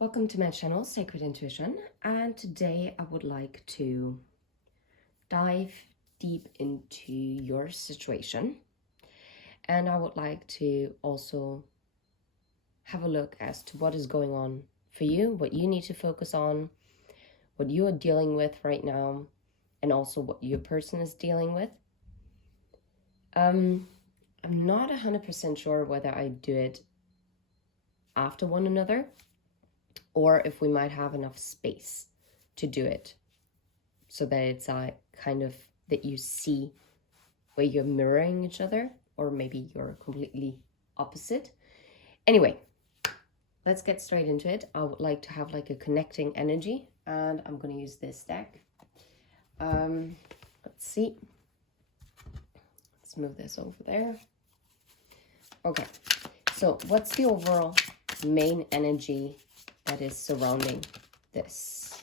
Welcome to my channel, Sacred Intuition, and today I would like to dive deep into your situation, and I would like to also have a look as to what is going on for you, what you need to focus on, what you are dealing with right now, and also what your person is dealing with. I'm not 100% sure whether I do it after one another, or if we might have enough space to do it so that it's kind of that you see where you're mirroring each other, or maybe you're completely opposite. Anyway, let's get straight into it. I would like to have like a connecting energy, and I'm going to use this deck. Let's see. Let's move this over there. Okay, so what's the overall main energy that is surrounding this?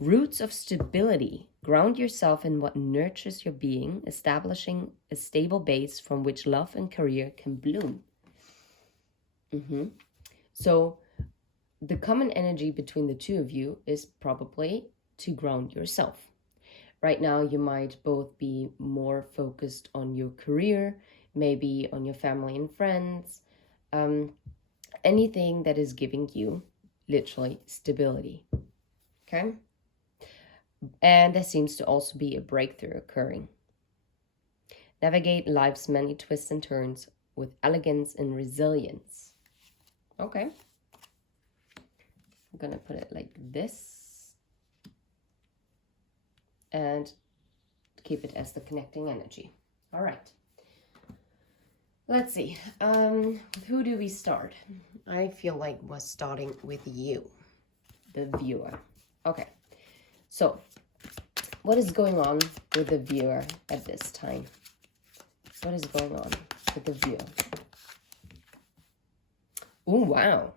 Roots of stability. Ground yourself in what nurtures your being, establishing a stable base from which love and career can bloom. So the common energy between the two of you is probably to ground yourself. Right now, you might both be more focused on your career, maybe on your family and friends, anything that is giving you literally stability. Okay? And there seems to also be a breakthrough occurring. Navigate life's many twists and turns with elegance and resilience. Okay. I'm going to put it like this and keep it as the connecting energy. All right. Let's see. Who do we start? I feel like we're starting with you, the viewer. Okay. So, what is going on with the viewer at this time? What is going on with the viewer? Oh, wow.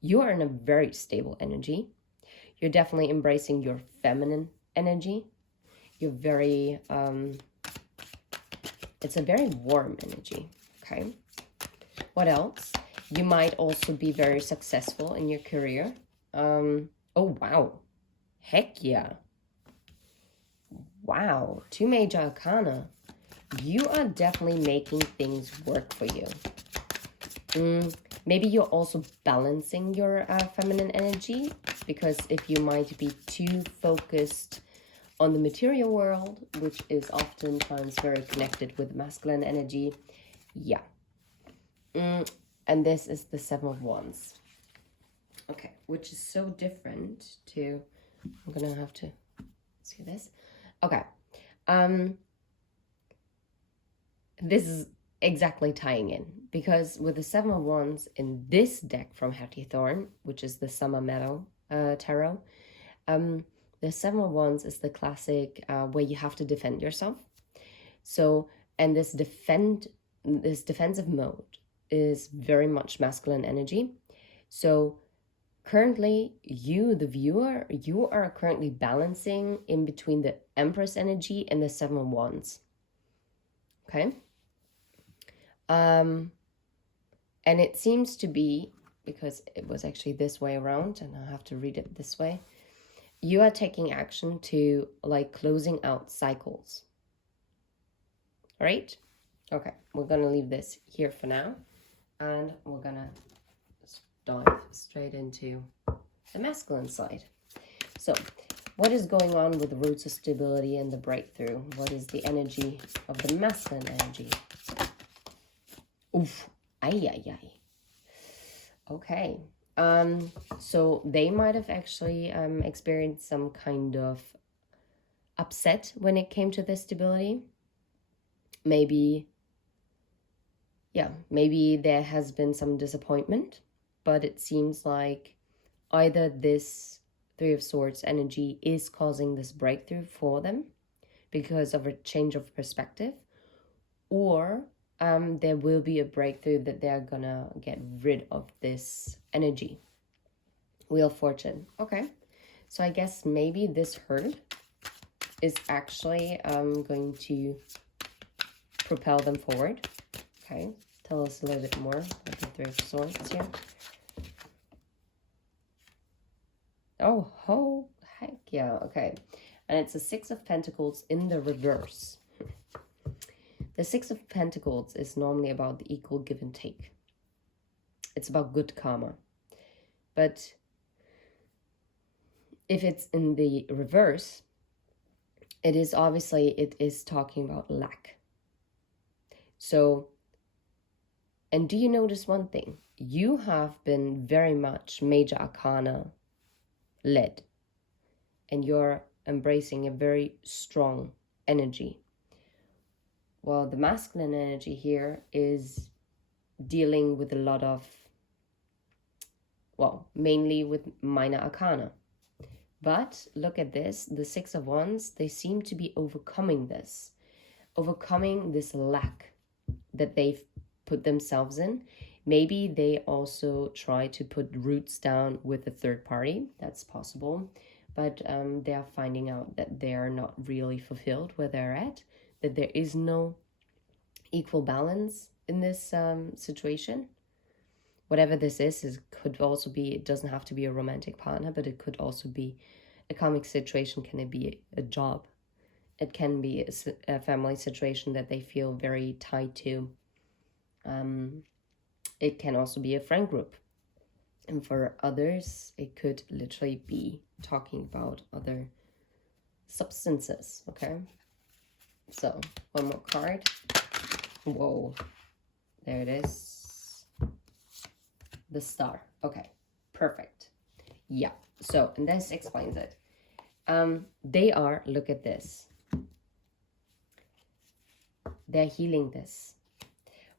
You are in a very stable energy. You're definitely embracing your feminine energy. You're very, it's a very warm energy, okay? What else? You might also be very successful in your career. Oh, wow. Heck yeah. Wow. 2 major arcana. You are definitely making things work for you. Maybe you're also balancing your feminine energy, because if you might be too focused on the material world, which is oftentimes very connected with masculine energy. Yeah. And this is the 7 of Wands. Okay, which is so different to... I'm going to have to see this. Okay. This is exactly tying in, because with the 7 of Wands in this deck from Hattie Thorne, which is the Summer Meadow Tarot, the 7 of Wands is the classic where you have to defend yourself. So, and this defensive mode is very much masculine energy. So currently, you, the viewer, you are currently balancing in between the Empress energy and the 7 of Wands. Okay? And it seems to be, because it was actually this way around, and I have to read it this way, you are taking action to like closing out cycles. All right? Okay, we're going to leave this here for now, and we're going to dive straight into the masculine side. So, what is going on with the roots of stability and the breakthrough? What is the energy of the masculine energy? Oof. Ay, ay, ay. Okay. So they might have actually experienced some kind of upset when it came to the stability. Maybe, yeah, maybe there has been some disappointment, but it seems like either this 3 of Swords energy is causing this breakthrough for them because of a change of perspective, or there will be a breakthrough that they're gonna get rid of this energy. Wheel of Fortune. Okay. So I guess maybe this hurt is actually going to propel them forward. Okay. Tell us a little bit more about the 3 of Swords here. Oh, heck yeah. Okay. And it's a Six of Pentacles in the reverse. The Six of Pentacles is normally about the equal give and take. It's about good karma. But if it's in the reverse, it is talking about lack. So, and do you notice one thing? You have been very much major arcana led, and you're embracing a very strong energy. Well, the masculine energy here is dealing with a lot of, well, mainly with minor arcana. But look at this, the Six of Wands, they seem to be overcoming this lack that they've put themselves in. Maybe they also try to put roots down with a third party. That's possible. But they are finding out that they are not really fulfilled where they're at, that there is no equal balance in this situation. Whatever this is could also be, it doesn't have to be a romantic partner, but it could also be a karmic situation. Can it be a job? It can be a family situation that they feel very tied to. It can also be a friend group. And for others, it could literally be talking about other substances, okay? So, one more card. Whoa. There it is. The Star. Okay, perfect. Yeah, so, and this explains it. They are, look at this. They're healing this.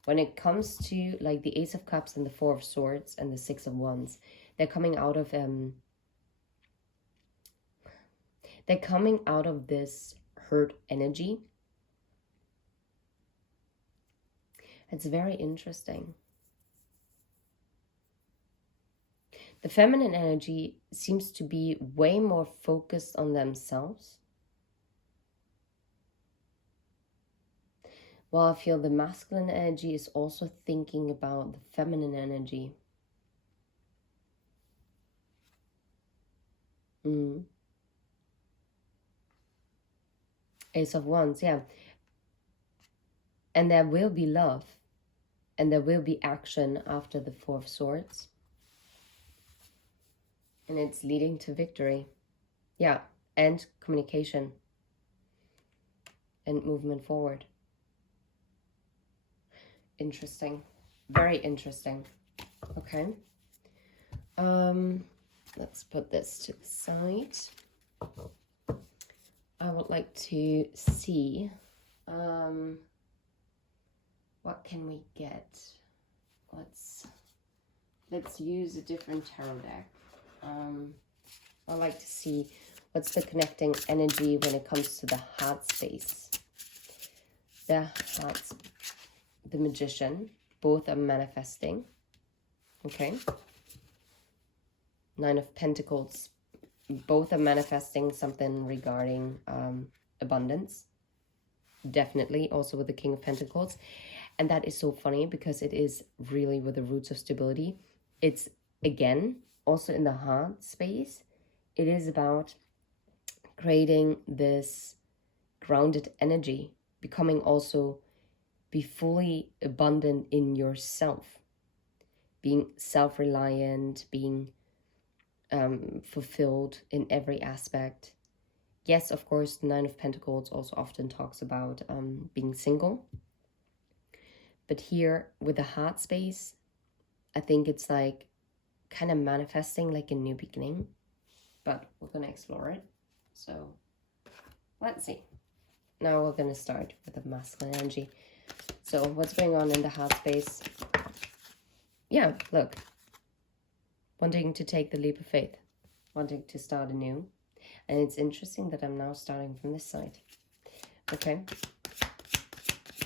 When it comes to like the Ace of Cups and the Four of Swords and the Six of Wands, they're coming out of this hurt energy. It's very interesting. The feminine energy seems to be way more focused on themselves, while I feel the masculine energy is also thinking about the feminine energy. Ace of Wands, yeah. And there will be love. And there will be action after the Four of Swords. And it's leading to victory. Yeah, and communication. And movement forward. Interesting. Very interesting. Okay. Let's put this to the side. I would like to see what can we get. Let's use a different tarot deck. I'd like to see what's the connecting energy when it comes to the heart space. The Magician, both are manifesting. Okay. Nine of Pentacles, both are manifesting something regarding abundance. Definitely, also with the King of Pentacles. And that is so funny because it is really with the roots of stability. It's, again, also in the heart space. It is about creating this grounded energy, becoming also, be fully abundant in yourself, being self-reliant, being fulfilled in every aspect. Yes, of course, the Nine of Pentacles also often talks about being single. But here, with the heart space, I think it's like kind of manifesting like a new beginning. But we're going to explore it. So, let's see. Now we're going to start with the masculine energy. So, what's going on in the heart space? Yeah, look. Wanting to take the leap of faith. Wanting to start anew. And it's interesting that I'm now starting from this side. Okay.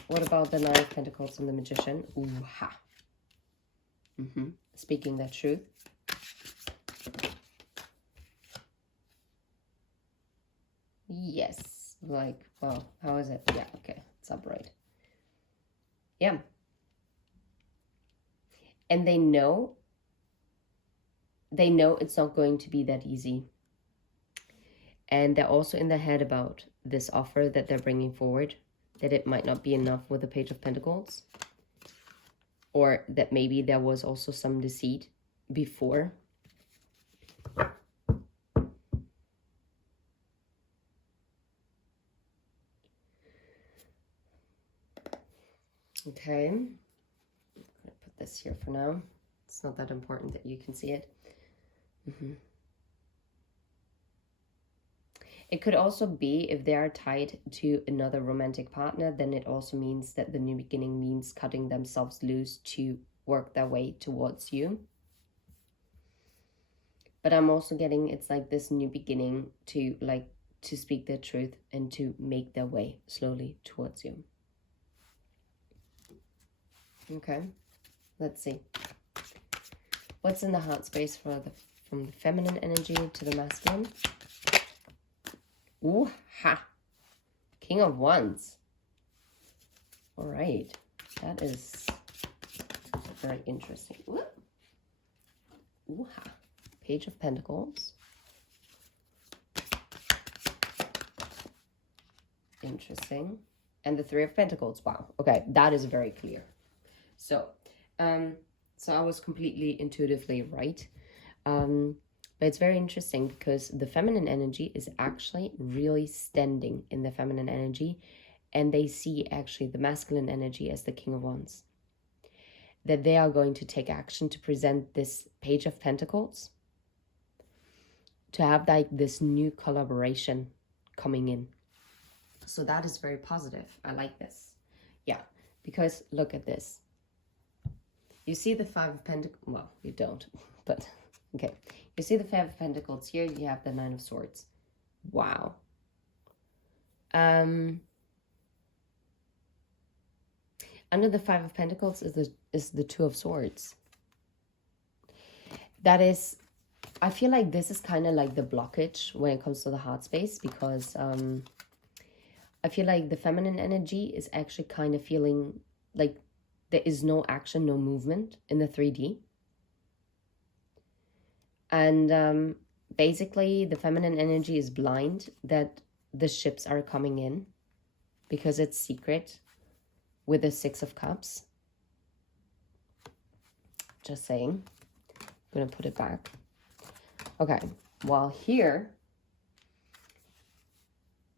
What about the Nine of Pentacles and the Magician? Ooh, ha. Speaking that truth. Yes. Like, well, how is it? Yeah, okay. It's upright. Yeah. And they know they know it's not going to be that easy. And they're also in their head about this offer that they're bringing forward, that it might not be enough with the Page of Pentacles, or that maybe there was also some deceit before. Okay, I'm gonna put this here for now. It's not that important that you can see it. It could also be, if they are tied to another romantic partner, then it also means that the new beginning means cutting themselves loose to work their way towards you. But I'm also getting, it's like this new beginning to speak their truth and to make their way slowly towards you. Okay, let's see. What's in the heart space from the feminine energy to the masculine? Ooh, ha! King of Wands. All right, that is very interesting. Ooh, ha! Page of Pentacles. Interesting. And the Three of Pentacles. Wow. Okay, that is very clear. So, so I was completely intuitively right. But it's very interesting because the feminine energy is actually really standing in the feminine energy, and they see actually the masculine energy as the King of Wands. That they are going to take action to present this Page of Pentacles, to have like this new collaboration coming in. So that is very positive. I like this. Yeah, because look at this. You see the Five of Pentacles. Well, you don't, but okay. You see the Five of Pentacles here. You have the Nine of Swords. Wow. Under the Five of Pentacles is the Two of Swords. That is, I feel like this is kind of like the blockage when it comes to the heart space, because I feel like the feminine energy is actually kind of feeling like there is no action, no movement in the 3D. And basically, the feminine energy is blind that the ships are coming in because it's secret with the Six of Cups. Just saying. I'm going to put it back. Okay. While here,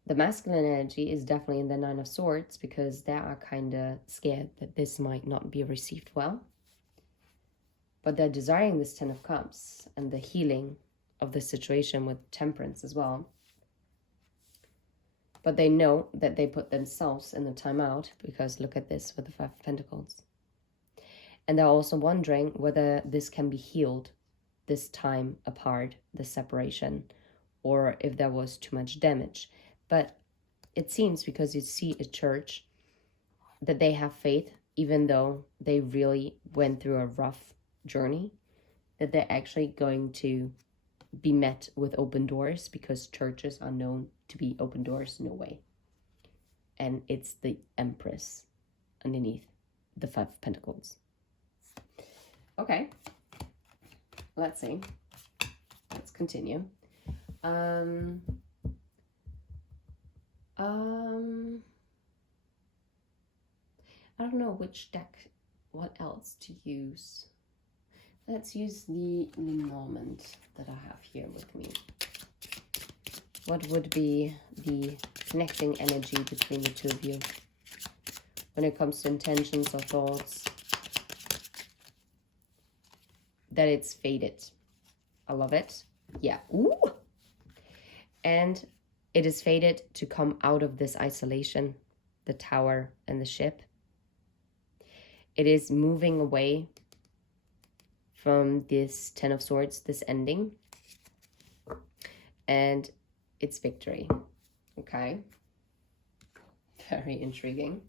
the masculine energy is definitely in the Nine of Swords because they are kind of scared that this might not be received well. But they're desiring this Ten of Cups and the healing of the situation with Temperance as well. But they know that they put themselves in the timeout because look at this with the Five of Pentacles. And they're also wondering whether this can be healed, this time apart, the separation, or if there was too much damage. But it seems, because you see a church, that they have faith, even though they really went through a rough journey, that they're actually going to be met with open doors, because churches are known to be open doors in a way. And it's the Empress underneath the Five of Pentacles. Okay, let's see. Let's continue. I don't know which deck, what else to use. Let's use the Lenormand that I have here with me. What would be the connecting energy between the two of you when it comes to intentions or thoughts? That it's faded. I love it. Yeah. Ooh. And it is fated to come out of this isolation, the Tower and the ship. It is moving away from this Ten of Swords, this ending. And it's victory. Okay. Very intriguing.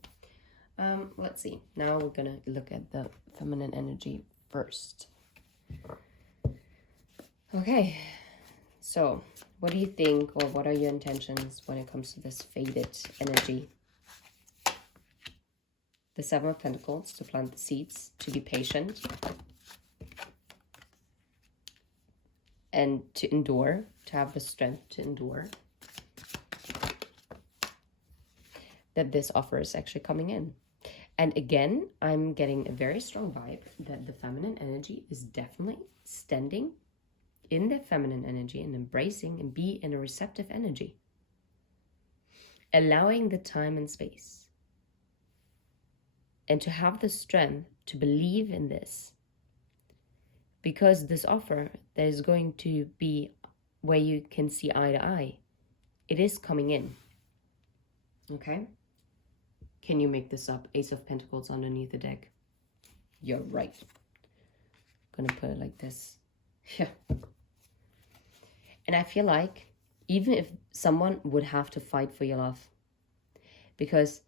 Let's see. Now we're going to look at the feminine energy first. Okay. So, what do you think, or what are your intentions when it comes to this faded energy? The Seven of Pentacles, to plant the seeds, to be patient. and to endure, to have the strength to endure, that this offer is actually coming in. And again, I'm getting a very strong vibe that the feminine energy is definitely standing in their feminine energy and embracing and be in a receptive energy, allowing the time and space, and to have the strength to believe in this, because this offer that is going to be where you can see eye to eye, it is coming in. Okay? Can you make this up? Ace of Pentacles underneath the deck. You're right. I'm gonna put it like this. Yeah. And I feel like even if someone would have to fight for your love, because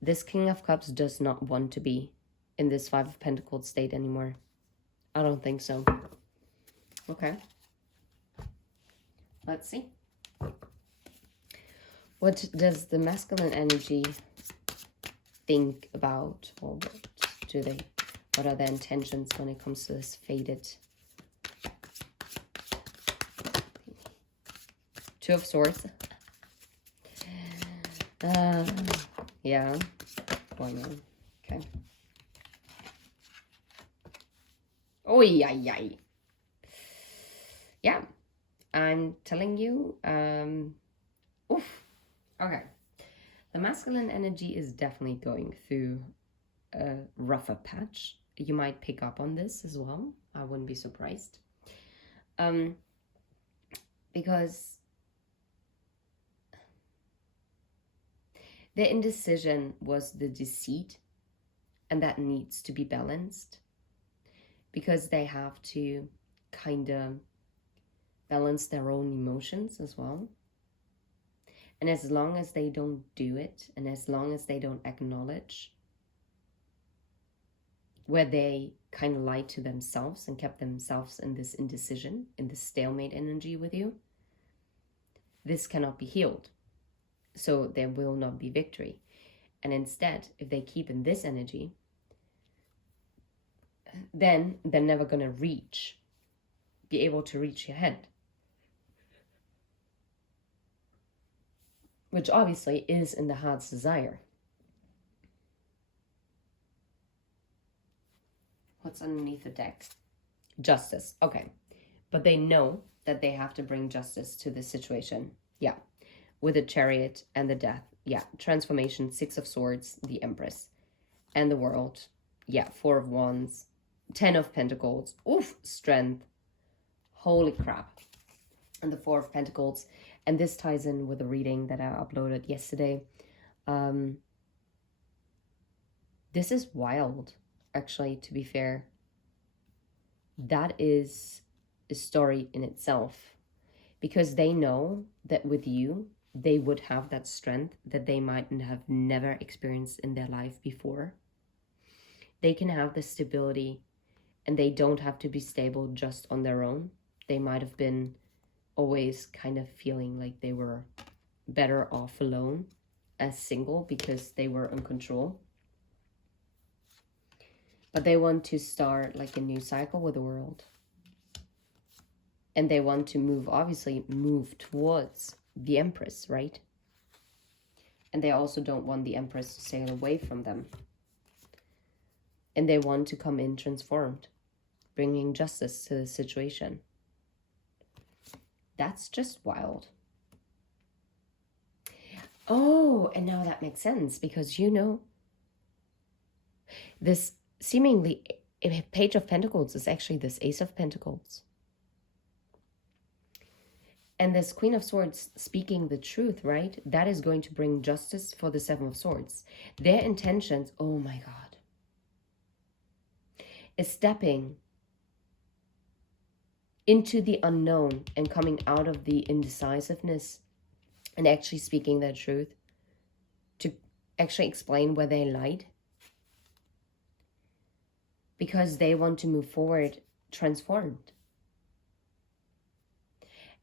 this King of Cups does not want to be in this Five of Pentacles state anymore. I don't think so. Okay. Let's see. What does the masculine energy think about, or what are their intentions when it comes to this faded Two of Swords? Yeah. Why not? Okay. Oh, yeah. Yeah. I'm telling you, oof. Okay. The masculine energy is definitely going through a rougher patch. You might pick up on this as well. I wouldn't be surprised. Because their indecision was the deceit, and that needs to be balanced, because they have to kind of balance their own emotions as well. And as long as they don't do it, and as long as they don't acknowledge where they kind of lied to themselves and kept themselves in this indecision, in this stalemate energy with you, this cannot be healed. So there will not be victory. And instead, if they keep in this energy, then they're never going to be able to reach your head. Which obviously is in the heart's desire. What's underneath the deck? Justice. Okay. But they know that they have to bring justice to this situation. Yeah. With the Chariot and the Death. Yeah. Transformation, Six of Swords, the Empress. And the World. Yeah. Four of Wands. 10 of Pentacles. Oof. Strength. Holy crap. And the Four of Pentacles. And this ties in with the reading that I uploaded yesterday. This is wild, actually, to be fair. That is a story in itself. Because they know that with you, they would have that strength that they might have never experienced in their life before. They can have the stability, and they don't have to be stable just on their own. They might have been always kind of feeling like they were better off alone as single because they were in control. But they want to start like a new cycle with the world. And they want to obviously move towards the Empress, right? And they also don't want the Empress to sail away from them. And they want to come in transformed, bringing justice to the situation. That's just wild. Oh, and now that makes sense, because this seemingly Page of Pentacles is actually this Ace of Pentacles. And this Queen of Swords speaking the truth, right? That is going to bring justice for the Seven of Swords. Their intentions, oh my God, is stepping into the unknown and coming out of the indecisiveness and actually speaking their truth to actually explain where they lied. Because they want to move forward transformed.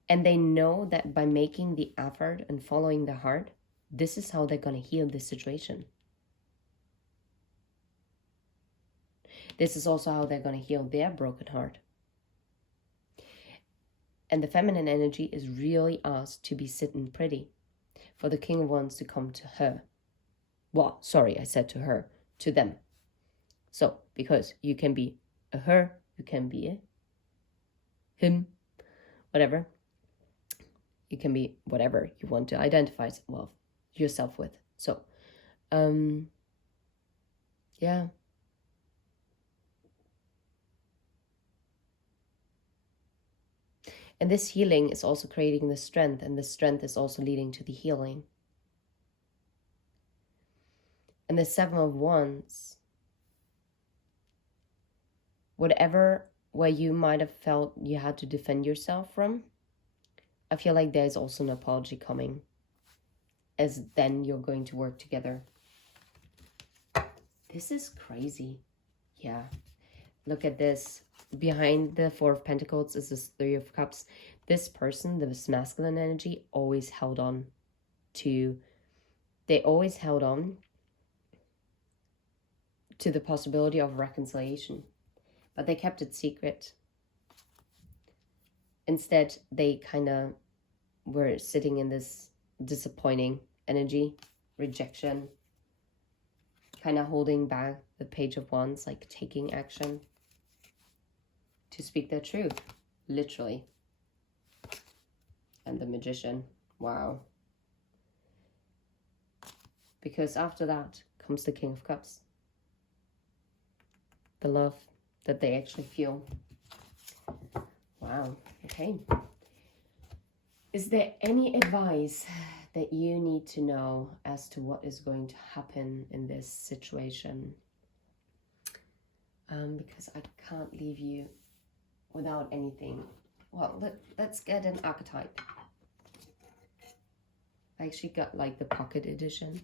And they know that by making the effort and following the heart, this is how they're going to heal this situation. This is also how they're going to heal their broken heart. And the feminine energy is really asked to be sitting pretty for the King of Wands to come to her. Well, sorry, I said to her, to them. So, because you can be a her, you can be a him, whatever. You can be whatever you want to identify yourself with. So, yeah. And this healing is also creating the strength, and the strength is also leading to the healing. And the Seven of Wands, whatever where you might have felt you had to defend yourself from, I feel like there's also an apology coming, as then you're going to work together. This is crazy. Yeah. Look at this. Behind the Four of Pentacles is this Three of Cups. This person, this masculine energy, always held on to... They always held on to the possibility of reconciliation. But they kept it secret. Instead, they kind of were sitting in this disappointing energy, rejection, kind of holding back the Page of Wands, like taking action to speak their truth, literally. And the Magician, wow. Because after that comes the King of Cups. The love that they actually feel. Wow, okay. Is there any advice that you need to know as to what is going to happen in this situation? Because I can't leave you without anything. Well, let's get an archetype. I actually got like the pocket edition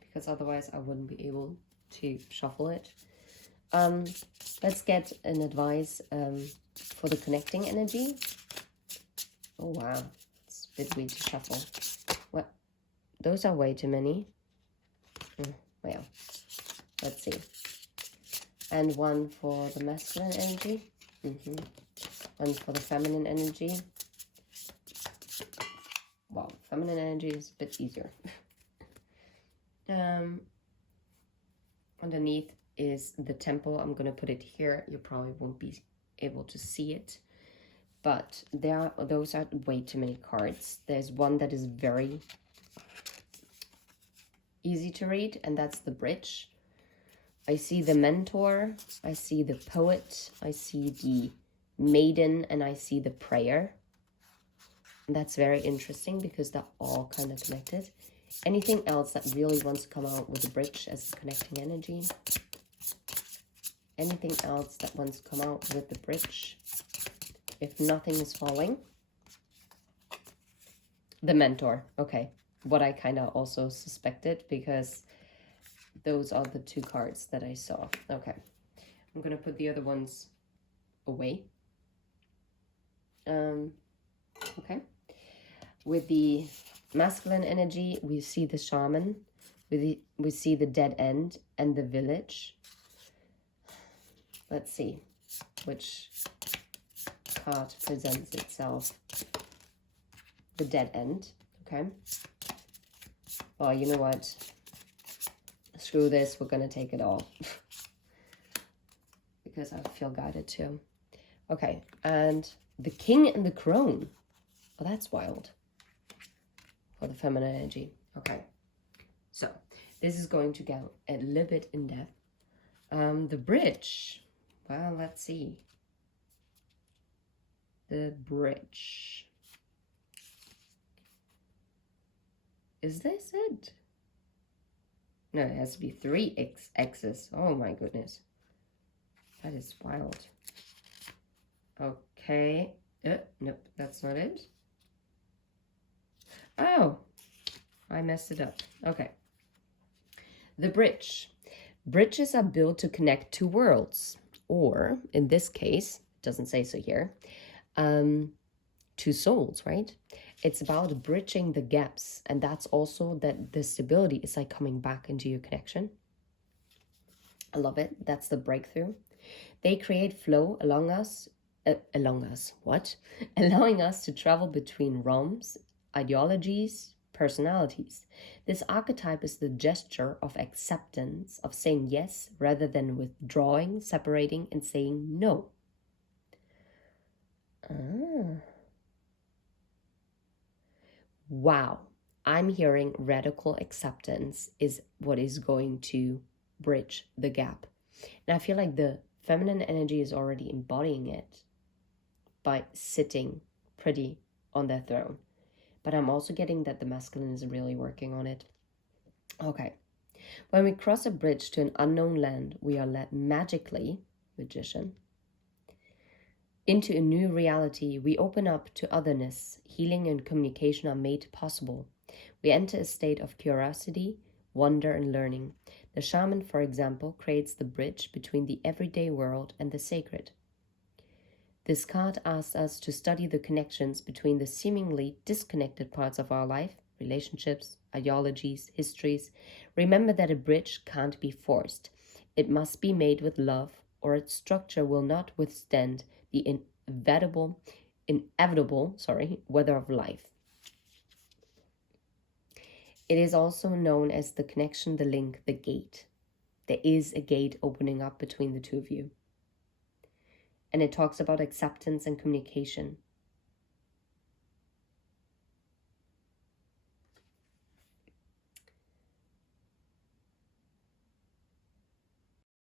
because otherwise I wouldn't be able to shuffle it. Let's get an advice for the connecting energy. Oh wow, it's a bit weird to shuffle. What? Those are way too many. Well, let's see. And one for the masculine energy. One for the feminine energy. Wow, feminine energy is a bit easier. Underneath is the Temple. I'm gonna put it here. You probably won't be able to see it, but those are way too many cards. There's one that is very easy to read, and that's the Bridge. I see the Mentor, I see the Poet, I see the Maiden, and I see the Prayer. And that's very interesting because they're all kind of connected. Anything else that really wants to come out with the Bridge as a connecting energy? Anything else that wants to come out with the Bridge? If nothing is falling. The Mentor. Okay. What I kind of also suspected, because those are the two cards that I saw. Okay. I'm going to put the other ones away. Okay. With the masculine energy, we see the Shaman. We see the Dead End and the Village. Let's see which card presents itself. The Dead End. Okay. Well, you know what? Screw this. We're going to take it all. Because I feel guided to. Okay. And the King and the Crone. Well, that's wild. For the feminine energy. Okay. So, this is going to go a little bit in depth. The Bridge. Well, let's see. The Bridge. Is this it? No, it has to be 3 X's. Oh my goodness. That is wild. Okay. Nope, that's not it. Oh, I messed it up. Okay. The Bridge. Bridges are built to connect two worlds. Or, in this case, it doesn't say so here, two souls, right? It's about bridging the gaps. And that's also that the stability is like coming back into your connection. I love it. That's the breakthrough. They create flow along us allowing us to travel between realms, ideologies, personalities. This archetype is the gesture of acceptance, of saying yes rather than withdrawing, separating, and saying no. Wow, I'm hearing radical acceptance is what is going to bridge the gap. And I feel like the feminine energy is already embodying it by sitting pretty on their throne. But I'm also getting that the masculine is really working on it. Okay. When we cross a bridge to an unknown land, we are led magically, magician, into a new reality. We open up to otherness. Healing and communication are made possible. We enter a state of curiosity, wonder, and learning. The shaman, for example, creates the bridge between the everyday world and the sacred. This card asks us to study the connections between the seemingly disconnected parts of our life, relationships, ideologies, histories. Remember that a bridge can't be forced. It must be made with love, or its structure will not withstand the inevitable weather of life. It is also known as the connection, the link, the gate. There is a gate opening up between the two of you. And it talks about acceptance and communication.